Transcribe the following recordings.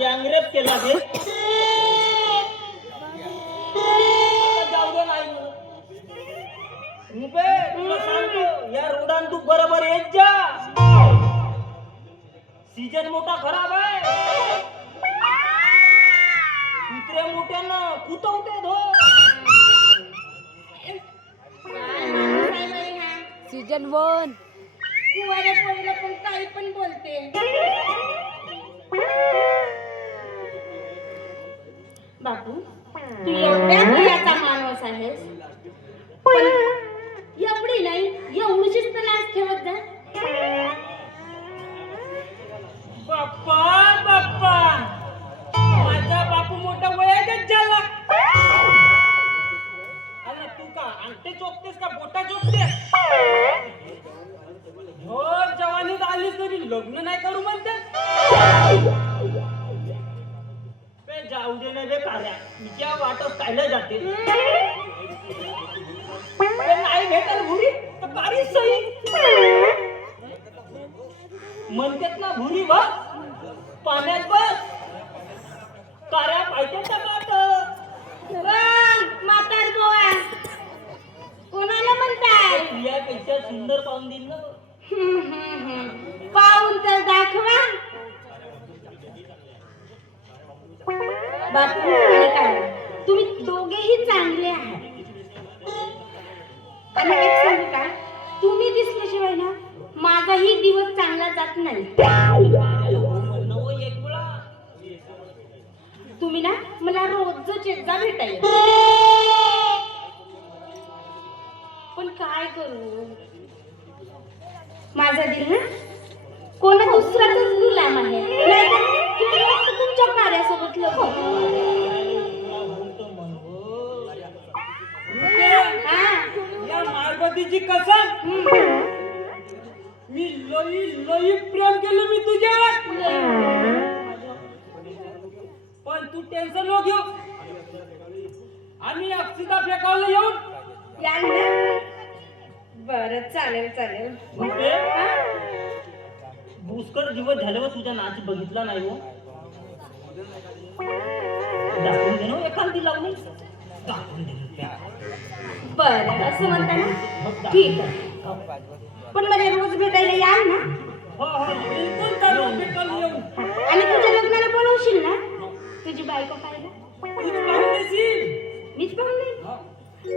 Gang rape केला बे. जाऊ दे नाही रुपे तुला सांगतो या रोडान तू बरोबर येत जा. सीजन मोठा खराब आहे. कुत्र्या मोठ्यानं कुतवते धो. सीजन 1 कुवाऱ्या पोरीला पण काही पण बोलते. बापू तू एवढ्या प्रियाचा माणूस आहेस पण एवढी नाही एवढीच तर लाज ठेवत जा. बाप्पा बाप्पा माझा बापू मोठा वयातच झाला. अरे तू का अंगठे चोपतेस का बोटा चोपतेस? हो जवानीत आलीस तरी लग्न नाही करू म्हणते. जाऊ दे नाही बे कार्या तिच्या वाटत खायला जाते. नाही भेटल भुरी तर कारी सही म्हणतात ना भुरी बस पाण्यात बस कार्या पाहिजे टमाट. म्हातार बोवा कोणाला म्हणताय? यापेक्षा सुंदर पाहून देईल ना. पाहून तर दाखवा. बापू आणि काय तुम्ही दोघेही चांगले आहात. आणि एक सांगू का तुम्ही दिसल्याशिवाय ना माझाही दिवस चांगला जात नाही. तुम्ही ना मला रोजच एकदा भेटायला पण काय करू माझा दिल ना कोणा दुसऱ्याचाच गुलाम आहे. नाहीतर तुमच्या कार्यासोबत लग्न. या मार्गतीची कसम मी लई लई प्रेम केलं मी तुझ्यावर. पण तू टेन्शन नको घेऊ. आम्ही अक्षिता फेकावलं येऊन बर चालेल चालेल. पुष्कळ दिवस झाले व तुझ्या नाच बघितला नाही हो. दाखवून दे ना एखादी लावणी. दाखवून दे बर असं म्हणता ना ठीक आहे. पण मला रोज भेटायला याल ना? हो हो बिलकुल चालू भेटायला येऊन. आणि तुझ्या लग्नाला बोलवशील ना? तुझी बायको पाहिजे तूच पाहून देशील. मीच पाहून देईन.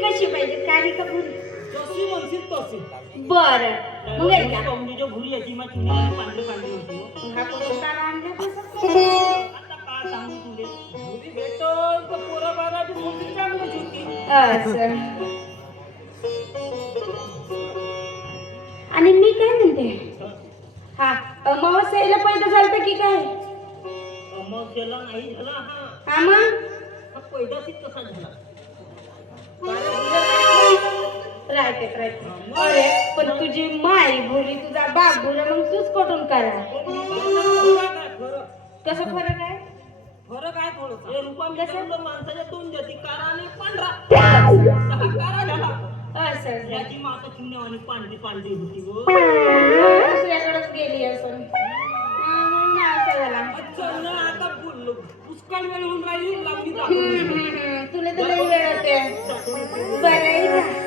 कशी पाहिजे काळी का भुरी? जशी म्हणशील तशी. बर मग ऐका कोंबडीच्या भुरी याची मग चुनी पांढरी पांढरी होती. हा कोणता आणला आता का सांगू तुले भुरी भेटो तर पोरं बारा बी भुरी चांगलीच होती. असं. आणि मी काय म्हणते हा अमावस्याला पैदा झालता की काय? अमावस्याला नाही झाला हा. हा मग हा पैदाशीच कसा झाला? Right right. अरे पण तुझी माई भुरी तुझा बाप भुरा मग तूच कुठून करा? कसं फरक आहे? फरक आहे थोडंसं. हे रुपा कसं माणसाच्या दोन जाती काळा आणि पांढरा. काळा झाला असं याची माता चिमण्यावानी पांढरी पांढरी होती व दुसऱ्याकडेच गेली असं झाला. चल ना आता बोललो पुष्कळ वेळ होऊन राहिली लावणी दाखवून. तुला तर लई वेळ होते. बरं